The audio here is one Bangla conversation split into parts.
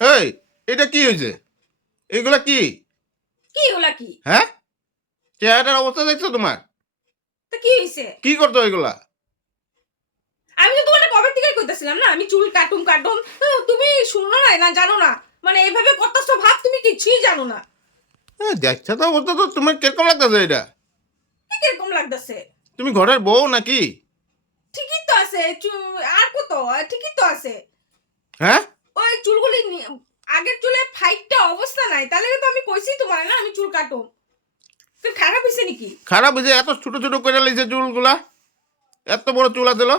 এই এটা কি হয়েছে? এগুলা কি? কি এগুলা কি? হ্যাঁ, চেহারাটার অবস্থা দেখছো তোমার? তা কি হইছে? কি করতো এগুলা? আমি তো তোমাকে কবে থেকে কইতাছিলাম না আমি চুল কাটুম কাটুম, তুমি শুনো না জানো না, মানে এইভাবে করতেছো ভাব তুমি কিছুই জানো না। দেখছো তো অবস্থা, তো তোমার কিরকম লাগতেছে এটা? কি কিরকম লাগতেছে? তুমি ঘরের বউ নাকি? ঠিকই তো আছে, আর কত ঠিকই তো আছে। হ্যাঁ, ওই চুলগুলি আগের চুলে ফাইটটা অবস্থা নাই, তাহলে তো আমি কইছি তোমার না আমি চুল কাটুম। তো খারাপ হইছে নাকি? খারাপ হয়েছে, এত ছোট ছোট করে লাইছে চুলগুলা, এত বড় চুল দিল।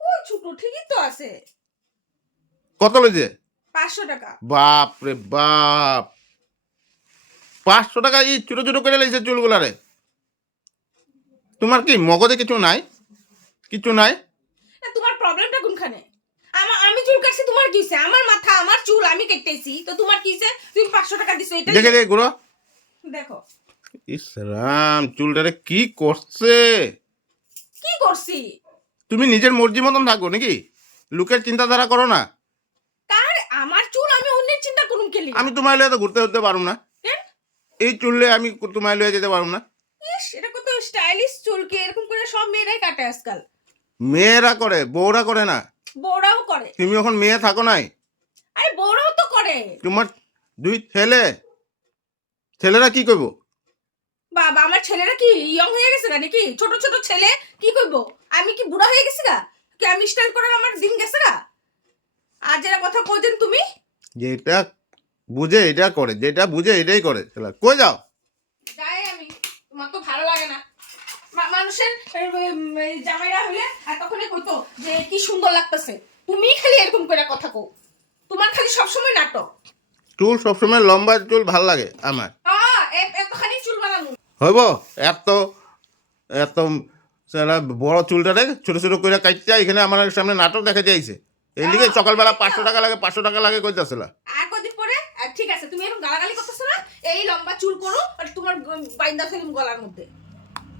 ওই ছোট ঠিকই তো আছে। কত লইছে? 500 টাকা। বাপ রে বাপ, 500 টাকা এই ছোট ছোট করে লাইছে চুলগুলারে। তোমার কি মগজে কিছু নাই? কিছু নাই? তোমার প্রবলেমটা কোনখানে? আমি চুল কাটছি, তোমার কি হইছে? আমার মাথা আমার চুল আমি কেটেছি, তো তোমার কি হইছে? তুমি 500 টাকা দিছো এটা দেখে দেখে গুড়ো। দেখো ইস রাম, চুলটারে কি করছে? কি করছি। তুমি নিজের মর্জি মতন থাকো নাকি? লোকের চিন্তাধারা করো না। তার আমার চুল আমি অন্যের চিন্তা করুম কেলি? আমি তোমার লয়ে তো ঘুরতে ঘুরতে পারুম না। কেন? এই চুললে আমি তোমার লয়ে যেতে পারুম না। ইস, এটা কত স্টাইলিশ চুল, কে এরকম করে সব মেয়েরাই কাটে আজকাল। মেয়েরা করে, বউরা করে না। বউরাও করে। তুমি এখন মেয়ে থাকো নাই? আরে বউরাও তো করে। তোমার দুই ছেলেরা কি করবো? বাবা, আমার ছেলেরা কি ইয়ং হয়ে গেছে না নাকি? ছোট ছোট ছেলে কি করবো? আমি কি বুড়া হয়ে গেছি গা? কি আমি স্টাইল করার আমার দিন গেছে গা? আর যেটা কথা কইছেন তুমি, যেটা বুঝে এটা করে, যেটা বুঝে এটাই করে। ছেলে কই যাও? যাই আমি, তোমার তো ভালো লাগে না। মানুষের জামাইরা হইলে আর তখনই কইতো যে কি সুন্দর লাগতেছে, তুমি খালি এরকম করে কথা কও। তোমার খালি সবসময় নাটক। চুল সবসময় লম্বা চুল ভাল লাগে আমার। এতখানি চুল বানানো হইব? এত এত সালা বড় চুলটারে ছোট ছোট করে কাটতে এখানে আমার সামনে নাটক দেখা যাইছে। এই লিগে সকালবেলা 500 টাকা লাগে, 500 টাকা লাগে কইতাছিল। আর কদিন পরে ঠিক আছে, তুমি এরকম গালাগালি করতেছো না, এই লম্বা চুল করো আর তোমার বাইন্দা ফেলুম গলার মধ্যে,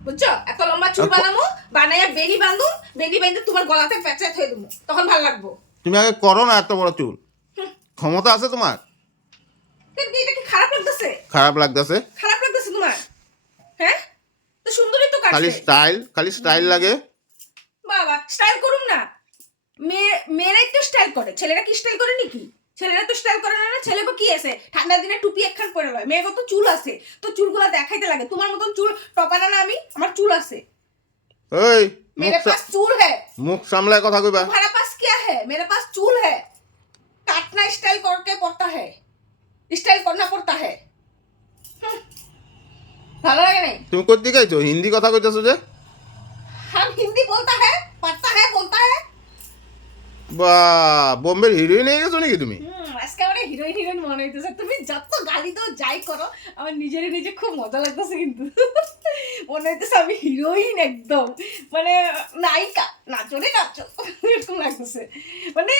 বুঝছো? এত লম্বা চুল বানামো, বানাইয়া বেনি বান্ধু, বেনি বাইন্দে তোমার গলাতে পেঁচায় থয়ে দেবো, তখন ভালো লাগবো। তুমি আগে করো না এত বড় চুল। ক্ষমতা আছে তোমার? কিন্তু এটা কি খারাপ লাগতেছে? খারাপ লাগতেছে? খারাপ লাগতেছে তোমার? হ্যাঁ, তো সুন্দরই তো খালি কাটছে। স্টাইল, খালি স্টাইল লাগে। বাবা, স্টাইল করুম না? মেয়েরাই তো স্টাইল করে, ছেলেরা কি স্টাইল করে নাকি? ছেলেরা তো স্টাইল করে না। ছেলেকে কি আছে, ঠান্ডা দিনে টুপি একখান পরে লয়। মেয়েকে তো চুল আছে, তো চুলগুলা দেখাইতে লাগে। তোমার মতন চুল টপানা না আমি, আমার চুল আছে। এই मेरे पास चूल है, মুখ সামলায় কথা কইবা। तुम्हारे पास क्या है? मेरे पास चूल है। काटना स्टाइल करके पड़ता है, स्टाइल करना पड़ता है। ভালো লাগে নাই? তুমি কই দিকে আইছো? হিন্দি কথা কইতাছো যে? हम हिंदी बोलता है, पढ़ता है, बोलता है। বা, বোম্বের হিরোইন হয়ে গেছো নাকি তুমি? আজকে আমার হিরোইন হিরোইন মনে হইতেছে। তুমি যত গালি দাও যাই করো, আমার নিজেরই নিজে খুব মজা লাগতেছে কিন্তু। মনে হইতেছে আমি হিরোইন একদম, মানে নায়িকা, নাচো রে নাচো এরকম লাগতেছে। মানে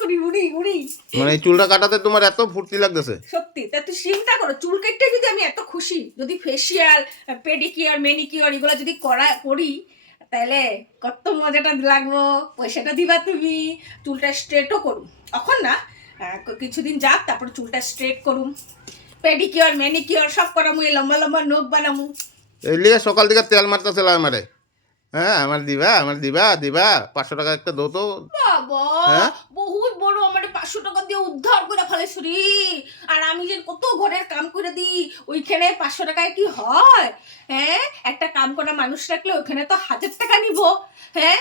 করি উড়ি উড়ি। মানে এই চুলটা কাটাতে তোমার এত ফুর্তি লাগতেছে? সত্যি, তা তুই চিন্তা করো, চুল কেটে যদি আমি এত খুশি, যদি ফেসিয়াল, পেডিকিওর, ম্যানিকিওর এগুলো যদি করি, তাহলে কত মজাটা লাগবো। পয়সাটা দিবা তুমি, চুলটা স্ট্রেটও করুম এখন না, কিছুদিন যাক, তারপর চুলটা স্ট্রেট করুম, পেডিকিওর ম্যানিকিওর সব করামু, এই লম্বা লম্বা নখ বানামু। এই লিগে সকাল থেকে তেল মারতেছিল আমারে। হ্যাঁ, আমার দিবা, আমার দিবা, দিবা 500 টাকা একটা দো তো। বাবা, হ্যাঁ, বহুত বড় আমার 500 টাকা দিয়ে উদ্ধার করে ফেলেছ রে। আর আমি যে কত ঘরের কাম করে দিই, ওইখানে 500 টাকায় কি হয়? হ্যাঁ, একটা কাম করা মানুষ রাখলে ওইখানে তো 1000 টাকা নিব। হ্যাঁ,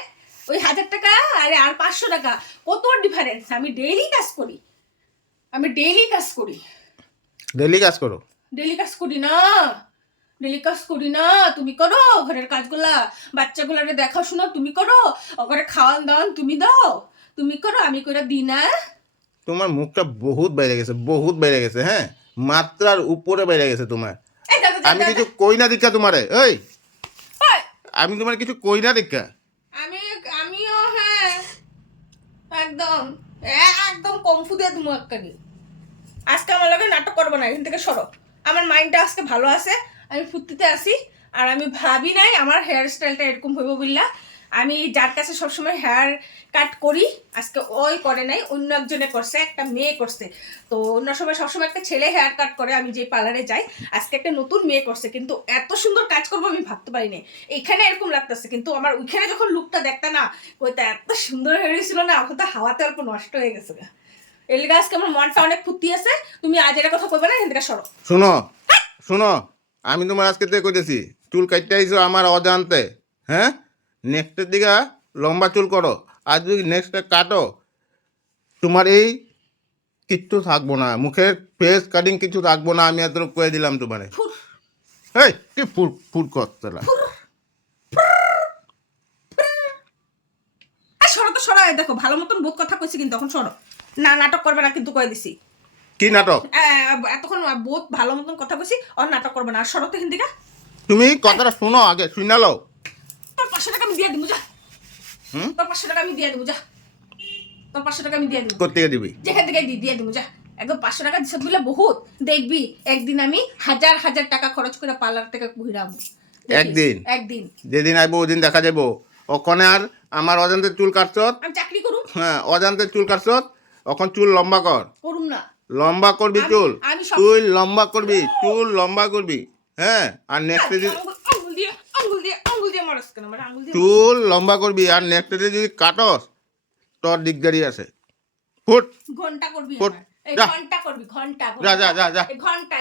ওই 1000 টাকা আর 500 টাকা, কত ডিফারেন্স। আমি ডেইলি কাজ করি, আমি ডেইলি কাজ করি। ডেলি কাজ করো? ডেইলি কাজ করি না, ডেলি কাজ করি না। তুমি করো ঘরের কাজগুলা, বাচ্চাগুলারে দেখাশোনা তুমি করো, ওখানে খাওয়ান দাওয়ান তুমি দাও, তুমি করো, আমি করে দিই না। তোমার মুখটা বহুত বাইরে গেছে, বহুত বাইরে গেছে। হ্যাঁ, মাত্রার উপরে বাইরে গেছে তোমার। এই দাদা, আমি কিছু কই না দীক্ষা তোমারে। এই, ওই, আমি তোমার কিছু কই না দীক্ষা। আমিও হ্যাঁ, একদম একদম কমফু দিয়ে তুমি একখানি। আজকে আমার লগে নাটক করবো না, এখান থেকে সরো। আমার মাইন্ডটা আজকে ভালো আছে, আমি ফুর্তিতে আসি। আর আমি ভাবি নাই আমার হেয়ার স্টাইলটা এরকম হইব বললা। আমি যার কাছে সবসময় হেয়ার কাট করি আজকে ওই করে নাই, অন্য একজনে করছে, একটা মেয়ে করছে। তো অন্য সময় সবসময় একটা ছেলে হেয়ার কাট করে আমি যে পার্লারে যাই, আজকে একটা নতুন মেয়ে করছে। কিন্তু এত সুন্দর কাজ করবো আমি ভাবতে পারিনি। এখানে এরকম লাগতেছে, কিন্তু আমার ওইখানে যখন লুকটা দেখতে না, ওইটা এত সুন্দর হয়েছিল না, ওখানে তো হাওয়াতে অল্প নষ্ট হয়ে গেছে। এর লিগে আজকে আমার মনটা অনেক ফুর্তি আছে। তুমি আজ এটা কথা কইবে না, এখান থেকে সরো। শুনো শুনো, আমি তোমার আজকে থেকে কইতেছি, চুল কাটতে আইছো আমার অজান্তে, হ্যাঁ? নেক্সটের দিকে লম্বা চুল করো, আর যদি নেক্সটে কাটো, তোমার এই কিচ্ছু থাকবো না, মুখের ফেস কাটিং কিছু থাকবো না, আমি এত কয়ে দিলাম তোমারে। ফুর, এই কি ফুল ফুল করতে সরো তো সরো। এই দেখো ভালো মতন বহুত কথা কইছি, কিন্তু এখন সরো না, নাটক করবে না কিন্তু কয়ে দিছি। কি নাটক? এতক্ষণ বহুত ভালো মতন কথা কইছি, আর নাটক করবে না। আর সরো তো হিন্দিকা। তুমি কথাটা শুনো আগে, শুনে লও। তোর 500 টাকা আমি দিয়ে দিব যা। হুম? তোর 500 টাকা আমি দিয়ে দিব যা। তোর 500 টাকা আমি দিয়ে দিব, কোত্থেকে দিবি? যেখান থেকে দিয়ে দিব যা। একদম 500 টাকা দিছত বলে বহুত, দেখবি একদিন আমি হাজার হাজার টাকা খরচ করে পার্লার থেকে ঘুরাম। একদিন? একদিন যেদিন আইবো ওদিন দেখা যাবো। ওখানে আর আমার অজান্তে চুল কাটছত, আমি চাকরি করুম। হ্যাঁ অজান্তে চুল কাটছত, এখন চুল লম্বা কর। করুম না। লম্বা করবি চুল, আমি সব তুই লম্বা করবি, চুল লম্বা করবি, হ্যাঁ? আর নেক্সট আঙ্গুল দিয়ে মারস কেন? আমার আঙ্গুল দিয়ে চুল লম্বা করবি, আর নেক্সট যদি কাটস তোর দিকদারি আছে। ফুট ঘন্টা করবি ফুট, আমার। এই যা। ঘন্টা করবি, ঘন্টা যা যা যা যা। ঘন্টা